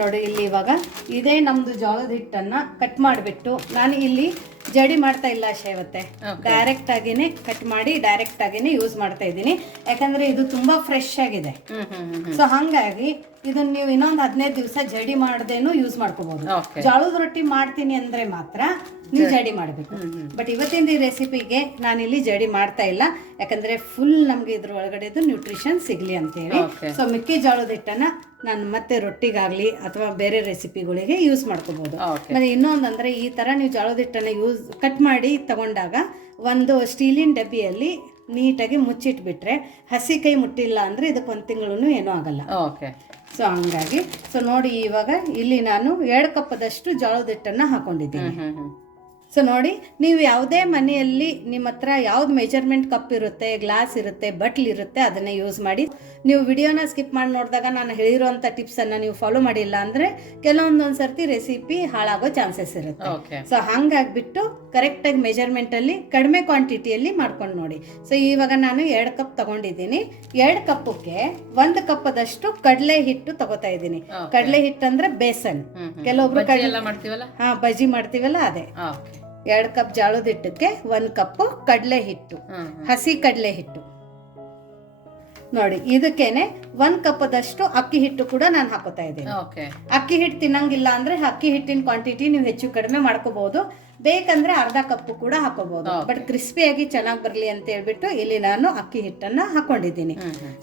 ನೋಡಿ ಇಲ್ಲಿ ಇವಾಗ ಇದೇ ನಮ್ದು ಜೋಳದ ಹಿಟ್ಟನ್ನ ಕಟ್ ಮಾಡಿಬಿಟ್ಟು ನಾನು ಇಲ್ಲಿ ಜಡಿ ಮಾಡ್ತಾ ಇಲ್ಲ ಶೇವತ್ತೆ, ಡೈರೆಕ್ಟ್ ಆಗಿನೇ ಕಟ್ ಮಾಡಿ ಡೈರೆಕ್ಟ್ ಆಗಿನೇ ಯೂಸ್ ಮಾಡ್ತಾ ಇದ್ದೀನಿ. ಯಾಕಂದ್ರೆ ಇದು ತುಂಬಾ ಫ್ರೆಶ್ ಆಗಿದೆ. ಸೊ ಹಂಗಾಗಿ ಇದನ್ನ ನೀವು ಇನ್ನೊಂದು 15 ದಿವಸ ಜಡಿ ಮಾಡದೇನು ಯೂಸ್ ಮಾಡ್ಕೋಬಹುದು. ಜೋಳದ ರೊಟ್ಟಿ ಮಾಡ್ತೀನಿ ಅಂದ್ರೆ ಮಾತ್ರ ನೀವು ಜಡಿ ಮಾಡಬೇಕು. ಬಟ್ ಇವತ್ತಿನ ಈ ರೆಸಿಪಿಗೆ ನಾನಿಲ್ಲಿ ಜಡಿ ಮಾಡ್ತಾ ಇಲ್ಲ, ಯಾಕಂದ್ರೆ ಫುಲ್ ನಮ್ಗೆ ಇದ್ರ ಒಳಗಡೆದು ನ್ಯೂಟ್ರಿಷನ್ ಸಿಗ್ಲಿ ಅಂತ ಹೇಳಿ. ಸೊ ಮೆಕ್ಕೆಜೋಳದ ಹಿಟ್ಟನ್ನ ನಾನು ಮತ್ತೆ ರೊಟ್ಟಿಗಾಗ್ಲಿ ಅಥವಾ ಬೇರೆ ರೆಸಿಪಿಗಳಿಗೆ ಯೂಸ್ ಮಾಡ್ಕೋಬಹುದು. ಮತ್ತೆ ಇನ್ನೊಂದಂದ್ರೆ ಈ ತರ ನೀವು ಜೋಳದ ಹಿಟ್ಟನ್ನ ಕಟ್ ಮಾಡಿ ತಗೊಂಡಾಗ ಒಂದು ಸ್ಟೀಲಿನ ಡಬ್ಬಿಯಲ್ಲಿ ನೀಟಾಗಿ ಮುಚ್ಚಿಟ್ಬಿಟ್ರೆ ಹಸಿ ಕೈ ಮುಟ್ಟಿಲ್ಲ ಅಂದ್ರೆ ಇದಕ್ಕೆ 1 ತಿಂಗಳು ಏನೂ ಆಗಲ್ಲ. ಸೊ ಹಂಗಾಗಿ ಸೊ ನೋಡಿ ಇವಾಗ ಇಲ್ಲಿ ನಾನು 2 ಕಪ್ಪದಷ್ಟು ಜೋಳದ ಹಿಟ್ಟನ್ನ ಹಾಕೊಂಡಿದ್ದೀನಿ. ಸೊ ನೋಡಿ, ನೀವು ಯಾವುದೇ ಮನೆಯಲ್ಲಿ ನಿಮ್ಮ ಹತ್ರ ಯಾವ್ದು ಮೆಜರ್ಮೆಂಟ್ ಕಪ್ ಇರುತ್ತೆ, ಗ್ಲಾಸ್ ಇರುತ್ತೆ, ಬಟ್ಲ್ ಇರುತ್ತೆ, ಅದನ್ನ ಯೂಸ್ ಮಾಡಿ. ನೀವು ವಿಡಿಯೋನ ಸ್ಕಿಪ್ ಮಾಡಿ ನೋಡಿದಾಗ ನಾನು ಹೇಳಿರೋಂಥ ಟಿಪ್ಸನ್ನು ನೀವು ಫಾಲೋ ಮಾಡಿಲ್ಲ ಅಂದರೆ ಕೆಲವೊಂದೊಂದು ಸರ್ತಿ ರೆಸಿಪಿ ಹಾಳಾಗೋ ಚಾನ್ಸಸ್ ಇರುತ್ತೆ. ಸೊ ಹಂಗಾಗ್ಬಿಟ್ಟು ಕರೆಕ್ಟಾಗಿ ಮೆಜರ್ಮೆಂಟಲ್ಲಿ ಕಡಿಮೆ ಕ್ವಾಂಟಿಟಿಯಲ್ಲಿ ಮಾಡ್ಕೊಂಡು ನೋಡಿ. ಸೊ ಇವಾಗ ನಾನು 2 ಕಪ್ ತಗೊಂಡಿದ್ದೀನಿ. 2 ಕಪ್ಪಕ್ಕೆ 1 ಕಪ್ಪದಷ್ಟು ಕಡಲೆ ಹಿಟ್ಟು ತಗೋತಾ ಇದ್ದೀನಿ. ಕಡಲೆ ಹಿಟ್ಟು ಅಂದ್ರೆ ಬೇಸನ್. ಕೆಲವೊಬ್ರು ಬಜ್ಜಿ ಮಾಡ್ತೀವಲ್ಲ ಅದೇ. 2 ಕಪ್ ಜೋಳದ ಹಿಟ್ಟಕ್ಕೆ 1 ಕಪ್ ಕಡಲೆ ಹಿಟ್ಟು, ಹಸಿ ಕಡಲೆ ಹಿಟ್ಟು. ನೋಡಿ ಇದಕ್ಕೇನೆ 1 ಕಪ್ಪದಷ್ಟು ಅಕ್ಕಿ ಹಿಟ್ಟು ಕೂಡ ನಾನು ಹಾಕೋತಾ ಇದ್ದೀನಿ. ಅಕ್ಕಿ ಹಿಟ್ಟು ತಿನ್ನಂಗಿಲ್ಲ ಅಂದ್ರೆ ಅಕ್ಕಿ ಹಿಟ್ಟಿನ ಕ್ವಾಂಟಿಟಿ ನೀವು ಹೆಚ್ಚು ಕಡಿಮೆ ಮಾಡ್ಕೋಬಹುದು. ಬೇಕಂದ್ರೆ ಅರ್ಧ ಕಪ್ ಕೂಡ ಹಾಕೋಬಹುದು. ಬಟ್ ಕ್ರಿಸ್ಪಿಯಾಗಿ ಚೆನ್ನಾಗಿ ಬರ್ಲಿ ಅಂತ ಹೇಳ್ಬಿಟ್ಟು ಇಲ್ಲಿ ನಾನು ಅಕ್ಕಿ ಹಿಟ್ಟನ್ನ ಹಾಕೊಂಡಿದ್ದೀನಿ.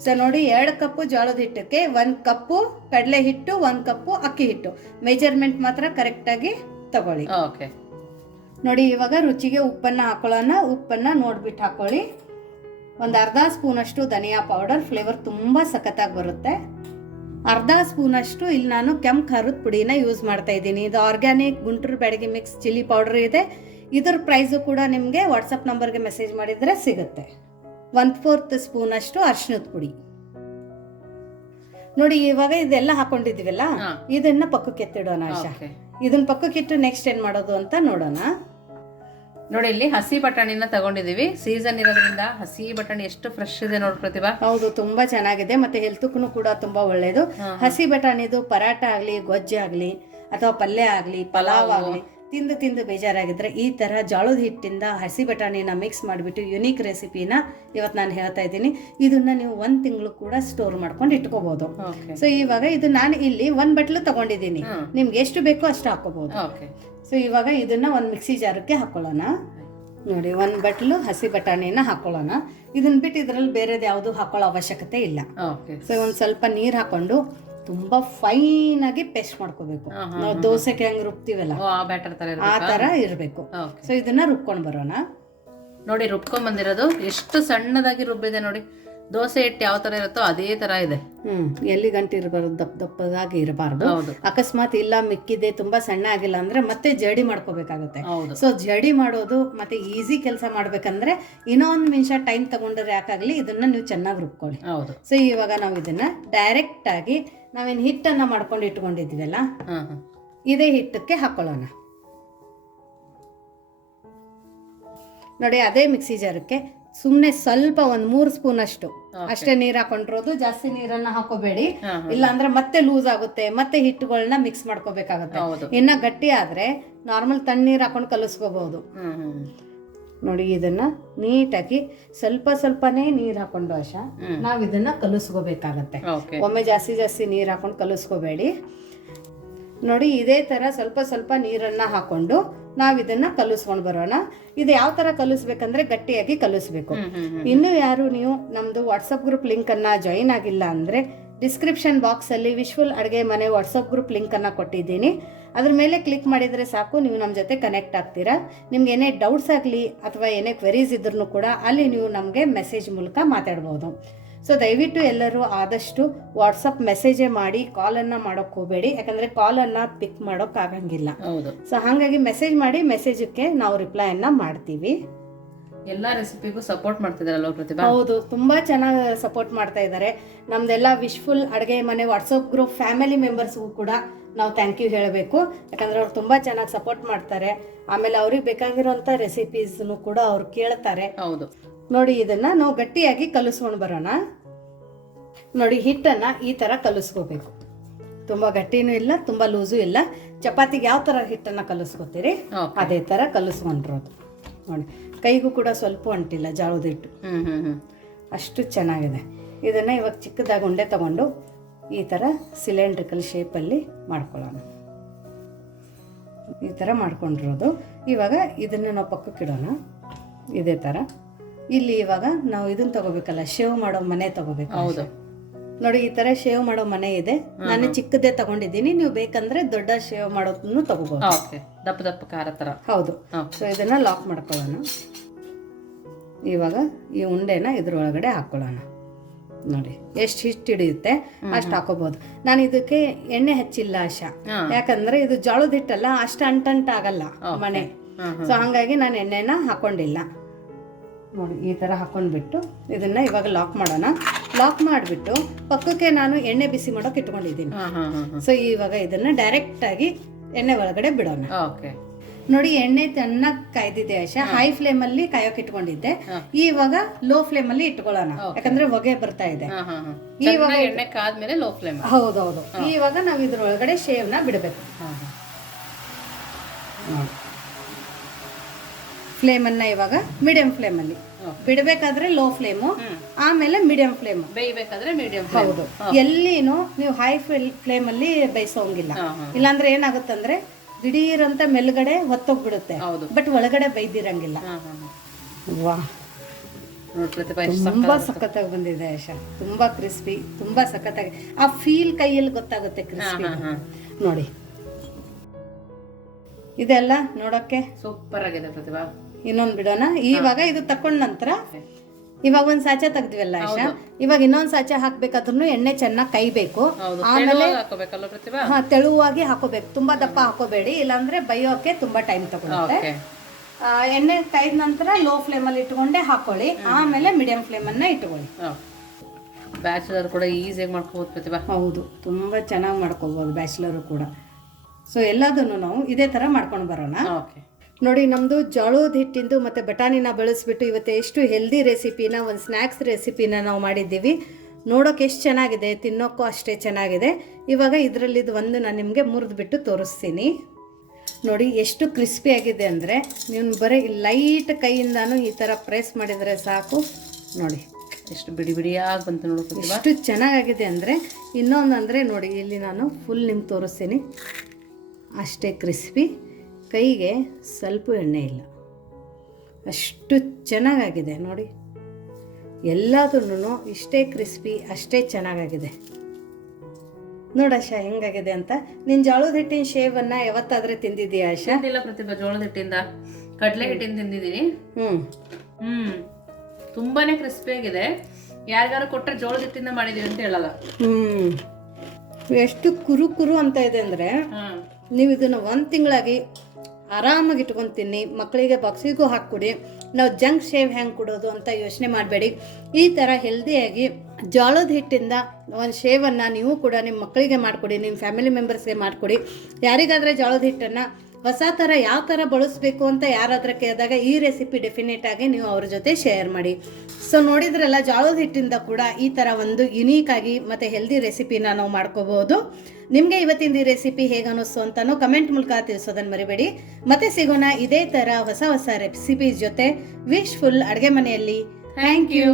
ಸೊ ನೋಡಿ 2 ಕಪ್ ಜೋಳದ ಹಿಟ್ಟಕ್ಕೆ 1 ಕಪ್ ಕಡಲೆ ಹಿಟ್ಟು, 1 ಕಪ್ ಅಕ್ಕಿ ಹಿಟ್ಟು. ಮೆಜರ್ಮೆಂಟ್ ಮಾತ್ರ ಕರೆಕ್ಟ್ ಆಗಿ ತಗೊಳ್ಳಿ. ನೋಡಿ ಇವಾಗ ರುಚಿಗೆ ಉಪ್ಪನ್ನ ಹಾಕೊಳ್ಳೋಣ. ಉಪ್ಪನ್ನ ನೋಡ್ಬಿಟ್ಟು ಹಾಕೊಳ್ಳಿ. ಒಂದು ಅರ್ಧ ಸ್ಪೂನ್ ಅಷ್ಟು ಧನಿಯಾ ಪೌಡರ್, ಫ್ಲೇವರ್ ತುಂಬಾ ಸಖತ್ತಾಗಿ ಬರುತ್ತೆ. ಅರ್ಧ ಸ್ಪೂನ್ ಅಷ್ಟು ಇಲ್ಲಿ ನಾನು ಕೆಂಪು ಖಾರದ ಪುಡಿನ ಯೂಸ್ ಮಾಡ್ತಾ ಇದ್ದೀನಿ. ಇದು organic Guntur Byadgi mix chilli powder ಇದೆ. ಇದ್ರ ಪ್ರೈಸು ಕೂಡ ನಿಮಗೆ ವಾಟ್ಸಪ್ ನಂಬರ್ಗೆ ಮೆಸೇಜ್ ಮಾಡಿದ್ರೆ ಸಿಗುತ್ತೆ. 1/4 ಸ್ಪೂನ್ ಅಷ್ಟು ಅರಿಶಿಣದ ಪುಡಿ. ನೋಡಿ ಇವಾಗ ಇದೆಲ್ಲ ಹಾಕೊಂಡಿದೀವಲ್ಲ, ಇದನ್ನ ಪಕ್ಕಕ್ಕೆ ಎತ್ತಿಡೋಣ. ಆಶಾ, ಇದನ್ನ ಪಕ್ಕಕ್ಕೆ ಇಟ್ಟು ನೆಕ್ಸ್ಟ್ ಏನ್ ಮಾಡೋದು ಅಂತ ನೋಡೋಣ. ನೋಡಿ ಇಲ್ಲಿ ಹಸಿ ಬಟಾಣಿನ ತಗೊಂಡಿದೀವಿ. ಸೀಸನ್ ಇರೋದ್ರಿಂದ ಹಸಿ ಬಟಾಣಿ ಎಷ್ಟು ಫ್ರೆಶ್ ಇದೆ ನೋಡಿ ಪ್ರತಿಭಾ. ಹೌದು, ತುಂಬಾ ಚೆನ್ನಾಗಿದೆ. ಮತ್ತೆ ಹೆಲ್ತ್ಗೂ ಕೂಡ ತುಂಬಾ ಒಳ್ಳೇದು. ಹಸಿ ಬಟಾಣಿದು ಪರಾಟ ಆಗ್ಲಿ, ಗೊಜ್ಜೆ ಆಗ್ಲಿ, ಅಥವಾ ಪಲ್ಯ ಆಗ್ಲಿ, ಪಲಾವ್ ಆಗ್ಲಿ ತಿಂದು ಬೇಜಾರಾಗಿದ್ರೆ ಈ ತರ ಜೋಳದ ಹಿಟ್ಟಿಂದ ಹಸಿ ಬಟಾಣಿನ ಮಿಕ್ಸ್ ಮಾಡಿಬಿಟ್ಟು ಯುನೀಕ್ ರೆಸಿಪಿನ ಇವತ್ತು ನಾನು ಹೇಳ್ತಾ ಇದ್ದೀನಿ. ಇದನ್ನ ನೀವು 1 ತಿಂಗಳು ಕೂಡ ಸ್ಟೋರ್ ಮಾಡ್ಕೊಂಡು ಇಟ್ಕೋಬಹುದು. ಸೊ ಇವಾಗ ಇದು ನಾನು ಇಲ್ಲಿ 1 ಬಟ್ಲು ತಗೊಂಡಿದ್ದೀನಿ. ನಿಮ್ಗೆ ಎಷ್ಟು ಬೇಕೋ ಅಷ್ಟು ಹಾಕೋಬಹುದು. ಸೊ ಇವಾಗ ಇದನ್ನ ಒಂದು ಮಿಕ್ಸಿ ಜಾರಕ್ಕೆ ಹಾಕೊಳ್ಳೋಣ. ನೋಡಿ 1 ಬಟ್ಲು ಹಸಿ ಬಟಾಣಿನ ಹಾಕೊಳ್ಳೋಣ. ಇದನ್ನ ಬಿಟ್ಟು ಇದ್ರಲ್ಲಿ ಬೇರೆದು ಯಾವುದು ಹಾಕೊಳ್ಳೋ ಅವಶ್ಯಕತೆ ಇಲ್ಲ. ಸೊ ಒಂದ್ ಸ್ವಲ್ಪ ನೀರ್ ಹಾಕೊಂಡು ತುಂಬಾ ಫೈನ್ ಆಗಿ ಪೇಸ್ಟ್ ಮಾಡ್ಕೋಬೇಕು. ನಾವು ದೋಸೆಗೆ ಹೆಂಗ್ ರುಬ್ತೀವಲ್ಲ ಆ ತರ ಇರ್ಬೇಕು. ಸೊ ಇದನ್ನ ರುಬ್ಕೊಂಡ್ ಬರೋಣ. ನೋಡಿ ರುಬ್ಕೊಂಡ್ ಬಂದಿರೋದು ಎಷ್ಟು ಸಣ್ಣದಾಗಿ ರುಬ್ಬಿದೆ ನೋಡಿ. ದೋಸೆ ಹಿಟ್ಟು ಯಾವ ತರ ಇರುತ್ತೋ ಅದೇ ತರ ಇದೆ. ಎಲ್ಲಿ ಗಂಟೆ ಇರಬಾರ್ದು, ದಪ್ಪದಾಗಿ ಇರಬಾರ್ದು. ಅಕಸ್ಮಾತ್ ಇಲ್ಲ ಮಿಕ್ಕಿದೆ ತುಂಬಾ ಸಣ್ಣ ಆಗಿಲ್ಲ ಅಂದ್ರೆ ಮತ್ತೆ ಜಡಿ ಮಾಡ್ಕೋಬೇಕಾಗುತ್ತೆ. ಸೊ ಜಡಿ ಮಾಡೋದು ಮತ್ತೆ ಈಸಿ ಕೆಲಸ ಮಾಡ್ಬೇಕಂದ್ರೆ ಇನ್ನೊಂದು ನಿಮಿಷ ಟೈಮ್ ತಗೊಂಡ್ರೆ ಯಾಕಾಗ್ಲಿ ಇದನ್ನ ನೀವು ಚೆನ್ನಾಗಿ ರುಬ್ಕೊಳ್ಳಿ. ಸೊ ಇವಾಗ ನಾವು ಇದನ್ನ ಡೈರೆಕ್ಟ್ ಆಗಿ ನಾವೇನ್ ಹಿಟ್ಟನ್ನ ಮಾಡ್ಕೊಂಡು ಇಟ್ಕೊಂಡಿದ್ವಲ್ಲ ಇದೇ ಹಿಟ್ಟಕ್ಕೆ ಹಾಕೊಳ್ಳೋಣ. ನೋಡಿ ಅದೇ ಮಿಕ್ಸಿ ಜಾರಕ್ಕೆ ಸುಮ್ನೆ ಸ್ವಲ್ಪ 1-3 ಸ್ಪೂನ್ ಅಷ್ಟು ಅಷ್ಟೇ ನೀರ್ ಹಾಕೊಂಡಿರೋದು. ಜಾಸ್ತಿ ನೀರನ್ನ ಹಾಕೋಬೇಡಿ, ಇಲ್ಲ ಅಂದ್ರೆ ಮತ್ತೆ ಲೂಸ್ ಆಗುತ್ತೆ, ಮತ್ತೆ ಹಿಟ್ಟುಗಳನ್ನ ಮಿಕ್ಸ್ ಮಾಡ್ಕೋಬೇಕಾಗುತ್ತೆ. ಇನ್ನ ಗಟ್ಟಿ ಆದ್ರೆ ನಾರ್ಮಲ್ ತಣ್ಣೀರ್ ಹಾಕೊಂಡು ಕಲಿಸ್ಕೋಬಹುದು. ನೋಡಿ ಇದನ್ನ ನೀಟಾಗಿ ಸ್ವಲ್ಪನೇ ನೀರ್ ಹಾಕೊಂಡು ಆಶಾ ನಾವ್ ಇದನ್ನ ಕಲಿಸ್ಕೋಬೇಕಾಗತ್ತೆ. ಒಮ್ಮೆ ಜಾಸ್ತಿ ನೀರ್ ಹಾಕೊಂಡು ಕಲಿಸ್ಕೋಬೇಡಿ. ನೋಡಿ ಇದೇ ತರ ಸ್ವಲ್ಪ ನೀರನ್ನ ಹಾಕೊಂಡು ನಾವ್ ಇದನ್ನ ಕಲಿಸ್ಕೊಂಡ್ ಬರೋಣ. ಇದು ಯಾವ ತರ ಕಲಿಸ್ಬೇಕಂದ್ರೆ ಗಟ್ಟಿಯಾಗಿ ಕಲಿಸ್ಬೇಕು. ಇನ್ನು ಯಾರು ನೀವು ನಮ್ದು ವಾಟ್ಸಪ್ ಗ್ರೂಪ್ ಲಿಂಕ್ ಅನ್ನ ಜಾಯಿನ್ ಆಗಿಲ್ಲ ಅಂದ್ರೆ ಡಿಸ್ಕ್ರಿಪ್ಷನ್ ಬಾಕ್ಸ್ ಅಲ್ಲಿ ವಿಶ್ವಲ್ ಅಡುಗೆ ಮನೆ ವಾಟ್ಸಪ್ ಗ್ರೂಪ್ ಲಿಂಕ್ ಅನ್ನ ಕೊಟ್ಟಿದ್ದೀನಿ. ಅದ್ರ ಮೇಲೆ ಕ್ಲಿಕ್ ಮಾಡಿದ್ರೆ ಸಾಕು, ನೀವು ನಮ್ಮ ಜೊತೆ ಕನೆಕ್ಟ್ ಆಗ್ತೀರಾ. ನಿಮ್ಗೆ ಏನೇ ಡೌಟ್ಸ್ ಆಗಲಿ ಅಥವಾ ಏನೇ ಕ್ವೆರೀಸ್ ಇದ್ರೂ ಕೂಡ ಅಲ್ಲಿ ನೀವು ನಮಗೆ ಮೆಸೇಜ್ ಮೂಲಕ ಮಾತಾಡ್ಬೋದು. ಸೊ ದಯವಿಟ್ಟು ಎಲ್ಲರೂ ಆದಷ್ಟು ವಾಟ್ಸಪ್ ಮೆಸೇಜೇ ಮಾಡಿ, ಕಾಲನ್ನು ಮಾಡೋಕ್ಕೆ ಹೋಗಬೇಡಿ. ಯಾಕಂದರೆ ಕಾಲನ್ನು ಪಿಕ್ ಮಾಡೋಕ್ಕಾಗಂಗಿಲ್ಲ. ಸೊ ಹಾಗಾಗಿ ಮೆಸೇಜ್ ಮಾಡಿ, ಮೆಸೇಜಕ್ಕೆ ನಾವು ರಿಪ್ಲೈಯನ್ನು ಮಾಡ್ತೀವಿ. ಎಲ್ಲ ರೆಸಿಪಿಗೂ ಸಪೋರ್ಟ್ ಮಾಡ್ತಿದಾರಲ್ವ ಪ್ರತಿಭಾ? ಹೌದು, ತುಂಬಾ ಚೆನ್ನಾಗಿ ಸಪೋರ್ಟ್ ಮಾಡ್ತಾ ಇದ್ದಾರೆ. ನಮ್ದೆಲ್ಲ ವಿಶ್ಫುಲ್ ಅಡುಗೆ ಮನೆ ವಾಟ್ಸಪ್ ಗ್ರೂಪ್ ಫ್ಯಾಮಿಲಿ ಮೆಂಬರ್ಸ್ಗೂ ಕೂಡ ನಾವು ಥ್ಯಾಂಕ್ ಯು ಹೇಳಬೇಕು. ಯಾಕಂದ್ರೆ ಅವ್ರು ತುಂಬಾ ಚೆನ್ನಾಗಿ ಸಪೋರ್ಟ್ ಮಾಡ್ತಾರೆ. ಆಮೇಲೆ ಅವ್ರಿಗೆ ಬೇಕಾಗಿರೋಂಥ ರೆಸಿಪೀಸ್ನು ಕೂಡ ಅವ್ರು ಕೇಳ್ತಾರೆ. ಹೌದು, ನೋಡಿ ಇದನ್ನ ನಾವು ಗಟ್ಟಿಯಾಗಿ ಕಲಿಸ್ಕೊಂಡು ಬರೋಣ. ನೋಡಿ ಹಿಟ್ಟನ್ನ ಈ ತರ ಕಲಿಸ್ಕೋಬೇಕು. ತುಂಬ ಗಟ್ಟಿನೂ ಇಲ್ಲ ತುಂಬ ಲೂಸು ಇಲ್ಲ. ಚಪಾತಿಗೆ ಯಾವ ಥರ ಹಿಟ್ಟನ್ನು ಕಲಿಸ್ಕೊತೀರಿ Okay. ಅದೇ ಥರ ಕಲಿಸ್ಕೊಂಡಿರೋದು ನೋಡಿ. ಕೈಗೂ ಕೂಡ ಸ್ವಲ್ಪ ಅಂಟಿಲ್ಲ ಜೋಳದ ಹಿಟ್ಟು, ಅಷ್ಟು ಚೆನ್ನಾಗಿದೆ. ಇದನ್ನು ಇವಾಗ ಚಿಕ್ಕದಾಗಿ ಉಂಡೆ ತಗೊಂಡು ಈ ಥರ ಸಿಲಿಂಡ್ರಿಕಲ್ ಶೇಪಲ್ಲಿ ಮಾಡ್ಕೊಳ್ಳೋಣ. ಈ ಥರ ಮಾಡ್ಕೊಂಡಿರೋದು. ಇವಾಗ ಇದನ್ನು ನಾವು ಪಕ್ಕಕ್ಕೆ ಇಡೋಣ ಇದೇ ಥರ. ಇಲ್ಲಿ ಇವಾಗ ನಾವು ಇದನ್ನು ತಗೋಬೇಕಲ್ಲ, ಶೇವ್ ಮಾಡೋ ಮನೆ ತಗೋಬೇಕು. ಹೌದು ನೋಡಿ, ಈ ಥರ ಶೇವ್ ಮಾಡೋ ಮನೆ ಇದೆ. ನಾನು ಚಿಕ್ಕದೇ ತಗೊಂಡಿದ್ದೀನಿ, ನೀವು ಬೇಕಂದ್ರೆ ದೊಡ್ಡ ಶೇವ್ ಮಾಡೋದನ್ನು ತಗೋಬಹುದು. ಓಕೆ, ದಪ್ಪ ದಪ್ಪ ಖಾರ ಥರ. ಹೌದು. ಸೊ ಇದನ್ನು ಲಾಕ್ ಮಾಡ್ಕೊಳ್ಳೋಣ. ಇವಾಗ ಈ ಉಂಡೆನ ಇದ್ರೊಳಗಡೆ ಹಾಕ್ಕೊಳ್ಳೋಣ. ನೋಡಿ ಎಷ್ಟು ಹಿಟ್ಟು ಹಿಡಿಯುತ್ತೆ ಅಷ್ಟು ಹಾಕೋಬಹುದು. ನಾನು ಇದಕ್ಕೆ ಎಣ್ಣೆ ಹಚ್ಚಿಲ್ಲ ಆಶಾ, ಯಾಕಂದ್ರೆ ಇದು ಜೋಳದ ಹಿಟ್ಟಲ್ಲ, ಅಷ್ಟು ಅಂಟಂಟಾಗಲ್ಲ ಮನೆ. ಸೊ ಹಂಗಾಗಿ ನಾನು ಎಣ್ಣೆನ ಹಾಕೊಂಡಿಲ್ಲ. ನೋಡಿ ಈ ಥರ ಹಾಕೊಂಡ್ಬಿಟ್ಟು ಇದನ್ನ ಇವಾಗ ಲಾಕ್ ಮಾಡೋಣ. ಲಾಕ್ ಮಾಡಿಬಿಟ್ಟು ಪಕ್ಕಕ್ಕೆ ನಾನು ಎಣ್ಣೆ ಬಿಸಿ ಮಾಡೋಕೆ ಇಟ್ಕೊಂಡಿದ್ದೀನಿ. ಸೊ ಇವಾಗ ಇದನ್ನ ಡೈರೆಕ್ಟ್ ಆಗಿ ಎಣ್ಣೆ ಒಳಗಡೆ ಬಿಡೋಣ. ನೋಡಿ ಎಣ್ಣೆ ಚೆನ್ನಾಗಿ ಕಾಯ್ದಿದೆ ಆಶಾ. ಹೈ ಫ್ಲೇಮ್ ಅಲ್ಲಿ ಕಾಯೋಕೆ ಇಟ್ಕೊಂಡಿದ್ದೆ, ಇವಾಗ ಲೋ ಫ್ಲೇಮ್ ಅಲ್ಲಿ ಇಟ್ಕೊಳ್ಳೋಣ, ಯಾಕಂದ್ರೆ ಹೊಗೆ ಬರ್ತಾ ಇದೆ. ಇವಾಗ ಎಣ್ಣೆ ಕಾದ್ಮೇಲೆ ಲೋ ಫ್ಲೇಮ್. ಹೌದೌದು. ಇವಾಗ ನಾವು ಇದ್ರೊಳಗಡೆ ಶೇವ್ನ ಬಿಡಬೇಕು. ಫ್ಲೇಮ್ ಅನ್ನ ಇವಾಗ ಮೀಡಿಯಂ ಫ್ಲೇಮ್ ಅಲ್ಲಿ ಬಿಡಬೇಕಾದ್ರೆ ಲೋ ಫ್ಲೇಮು, ಆಮೇಲೆ ಮೀಡಿಯಂ ಫ್ಲೇಮ್. ಬೇಯಬೇಕಾದ್ರೆ ಮೀಡಿಯಂ. ಹೌದು. ಎಲ್ಲಿನೂ ನೀವು ಹೈ ಫ್ಲೇಮ್ ಅಲ್ಲಿ ಬೇಯಿಸೋಂಗಿಲ್ಲ, ಇಲ್ಲಾಂದ್ರೆ ಏನಾಗುತ್ತಂದ್ರೆ ದಿಢೀರ್ ಅಂತ ಮೇಲ್ಗಡೆ ಹೊತ್ತೋಗ್ಬಿಡುತ್ತೆ, ಬಟ್ ಒಳಗಡೆ ಬೈದಿರಂಗಿಲ್ಲ. ವಾ, ತುಂಬಾ ಸಖತ್ತಾಗಿ ಬಂದಿದೆ ಆಶಾ. ತುಂಬಾ ಕ್ರಿಸ್ಪಿ, ತುಂಬಾ ಸಖತ್ತಾಗಿ. ಆ ಫೀಲ್ ಕೈಯಲ್ಲಿ ಗೊತ್ತಾಗುತ್ತೆ ಕ್ರಿಸ್ಪಿ. ನೋಡಿ ಇದೆಲ್ಲ ನೋಡಕ್ಕೆ ಸೂಪರ್ ಆಗಿದೆ ಪ್ರತಿಭಾ. ಇನ್ನೊಂದು ಬಿಡೋಣ. ಇವಾಗ ಇದು ತಕೊಂಡ ನಂತರ ಇವಾಗ ಒಂದ್ ಸಾಚೆ ತೆಗ್ದ್ವಲ್ಲ ಆಶಾ, ಇವಾಗ ಇನ್ನೊಂದ್ ಸಾಚೆ ಹಾಕ್ಬೇಕಾದ್ರೂ ಎಣ್ಣೆ ಚೆನ್ನಾಗಿ ಕೈಬೇಕು. ಆಮೇಲೆ ತೆಳುವಾಗಿ ಹಾಕೋಬೇಕು, ತುಂಬಾ ದಪ್ಪ ಹಾಕೋಬೇಡಿ, ಇಲ್ಲಾಂದ್ರೆ ಬೈಯೋಕೆ ತುಂಬಾ ಟೈಮ್ ತಗೊಳುತ್ತೆ. ಎಣ್ಣೆ ಕಾಯ್ದ ನಂತರ ಲೋ ಫ್ಲೇಮ್ ಅಲ್ಲಿ ಇಟ್ಕೊಂಡೆ ಹಾಕೊಳ್ಳಿ, ಆಮೇಲೆ ಮೀಡಿಯಂ ಫ್ಲೇಮ್ ಅನ್ನ ಇಟ್ಕೊಳ್ಳಿ. ಬ್ಯಾಚುಲರ್ ಕೂಡ ಈಸಿಯಾಗಿ ಮಾಡ್ಕೋಬಹುದು ಪ್ರತಿಭಾ. ಹೌದು, ತುಂಬಾ ಚೆನ್ನಾಗಿ ಮಾಡ್ಕೋಬಹುದು ಬ್ಯಾಚುಲರ್ ಕೂಡ. ಸೊ ಎಲ್ಲದನ್ನು ನಾವು ಇದೇ ತರ ಮಾಡ್ಕೊಂಡು ಬರೋಣ. ನೋಡಿ, ನಮ್ಮದು ಜೋಳದ ಹಿಟ್ಟಿಂದು ಮತ್ತು ಬಟಾಣಿನ ಬಳಸ್ಬಿಟ್ಟು ಇವತ್ತು ಎಷ್ಟು ಹೆಲ್ದಿ ರೆಸಿಪಿನ, ಒಂದು ಸ್ನ್ಯಾಕ್ಸ್ ರೆಸಿಪಿನ ನಾವು ಮಾಡಿದ್ದೀವಿ. ನೋಡೋಕೆ ಎಷ್ಟು ಚೆನ್ನಾಗಿದೆ, ತಿನ್ನೋಕ್ಕೂ ಅಷ್ಟೇ ಚೆನ್ನಾಗಿದೆ. ಇವಾಗ ಇದರಲ್ಲಿದ್ದು ಒಂದು ನಾನು ನಿಮಗೆ ಮುರಿದ್ಬಿಟ್ಟು ತೋರಿಸ್ತೀನಿ. ನೋಡಿ ಎಷ್ಟು ಕ್ರಿಸ್ಪಿಯಾಗಿದೆ ಅಂದರೆ, ನೀವು ಬರೀ ಲೈಟ್ ಕೈಯಿಂದಾನು ಈ ಥರ ಪ್ರೆಸ್ ಮಾಡಿದರೆ ಸಾಕು. ನೋಡಿ ಎಷ್ಟು ಬಿಡಿ ಬಿಡಿಯಾಗಿ ಬಂತು ನೋಡೋಕೆ, ಎಷ್ಟು ಚೆನ್ನಾಗಿದೆ ಅಂದರೆ. ಇನ್ನೊಂದು ಅಂದರೆ ನೋಡಿ, ಇಲ್ಲಿ ನಾನು ಫುಲ್ ನಿಮ್ಗೆ ತೋರಿಸ್ತೀನಿ, ಅಷ್ಟೇ ಕ್ರಿಸ್ಪಿ, ಕೈಗೆ ಸ್ವಲ್ಪ ಎಣ್ಣೆ ಇಲ್ಲ, ಅಷ್ಟು ಚೆನ್ನಾಗಾಗಿದೆ. ನೋಡಿ ಎಲ್ಲದನ್ನು ಇಷ್ಟೇ ಕ್ರಿಸ್ಪಿ, ಅಷ್ಟೇ ಚೆನ್ನಾಗಾಗಿದೆ. ನೋಡಾಶಾ ಹೆಂಗಾಗಿದೆ ಅಂತ. ನೀನು ಜೋಳದ ಹಿಟ್ಟಿನ ಶೇವನ್ನು ಯಾವತ್ತಾದ್ರೆ ತಿಂದಿದ್ದೀಯಾ ಆಶಾ? ಇಲ್ಲ ಪ್ರತಿಭಾ, ಜೋಳದ ಹಿಟ್ಟಿಂದ, ಕಡಲೆ ಹಿಟ್ಟಿಂದ ತಿಂದಿದ್ದೀನಿ. ತುಂಬಾನೇ ಕ್ರಿಸ್ಪಿ ಆಗಿದೆ. ಯಾರಿಗಾರು ಕೊಟ್ಟರೆ ಜೋಳದ ಹಿಟ್ಟಿಂದ ಮಾಡಿದೀವಿ ಅಂತ ಹೇಳಲ್ಲ. ಎಷ್ಟು ಕುರು ಕುರು ಅಂತ ಇದೆ ಅಂದರೆ, ನೀವು ಇದನ್ನು 1 ತಿಂಗಳಾಗಿ ಆರಾಮಾಗಿ ಇಟ್ಕೊಂಡು ತಿನ್ನಿ. ಮಕ್ಕಳಿಗೆ ಬಾಕ್ಸಿಗೂ ಹಾಕ್ಕೊಡಿ. ನಾವು ಜಂಕ್ ಶೇವ್ ಹೆಂಗೆ ಕೊಡೋದು ಅಂತ ಯೋಚನೆ ಮಾಡಬೇಡಿ. ಈ ಥರ ಹೆಲ್ದಿಯಾಗಿ ಜೋಳದ ಹಿಟ್ಟಿಂದ ಒಂದು ಶೇವನ್ನು ನೀವು ಕೂಡ ನಿಮ್ಮ ಮಕ್ಕಳಿಗೆ ಮಾಡಿಕೊಡಿ, ನಿಮ್ಮ ಫ್ಯಾಮಿಲಿ ಮೆಂಬರ್ಸ್ಗೆ ಮಾಡಿಕೊಡಿ. ಯಾರಿಗಾದರೆ ಜೋಳದ ಹಿಟ್ಟನ್ನು ಹೊಸ ಥರ ಯಾವ ಥರ ಬಳಸಬೇಕು ಅಂತ ಯಾರಾದರೂ ಕೇಳಿದಾಗ ಈ ರೆಸಿಪಿ ಡೆಫಿನೆಟ್ ಆಗಿ ನೀವು ಅವ್ರ ಜೊತೆ ಶೇರ್ ಮಾಡಿ. ಸೊ ನೋಡಿದ್ರಲ್ಲ, ಜೋಳದ ಹಿಟ್ಟಿಂದ ಕೂಡ ಈ ಥರ ಒಂದು ಯುನೀಕ್ ಆಗಿ ಮತ್ತು ಹೆಲ್ದಿ ರೆಸಿಪಿನ ನಾವು ಮಾಡ್ಕೋಬಹುದು. ನಿಮಗೆ ಇವತ್ತಿನ ಈ ರೆಸಿಪಿ ಹೇಗೆ ಅನ್ನಿಸ್ತು ಅಂತಲೂ ಕಮೆಂಟ್ ಮೂಲಕ ತಿಳಿಸೋದನ್ನು ಮರಿಬೇಡಿ. ಮತ್ತೆ ಸಿಗೋಣ ಇದೇ ಥರ ಹೊಸ ಹೊಸ ರೆಸಿಪೀಸ್ ಜೊತೆ ವಿಶ್ಫುಲ್ ಅಡುಗೆ ಮನೆಯಲ್ಲಿ. Thank you.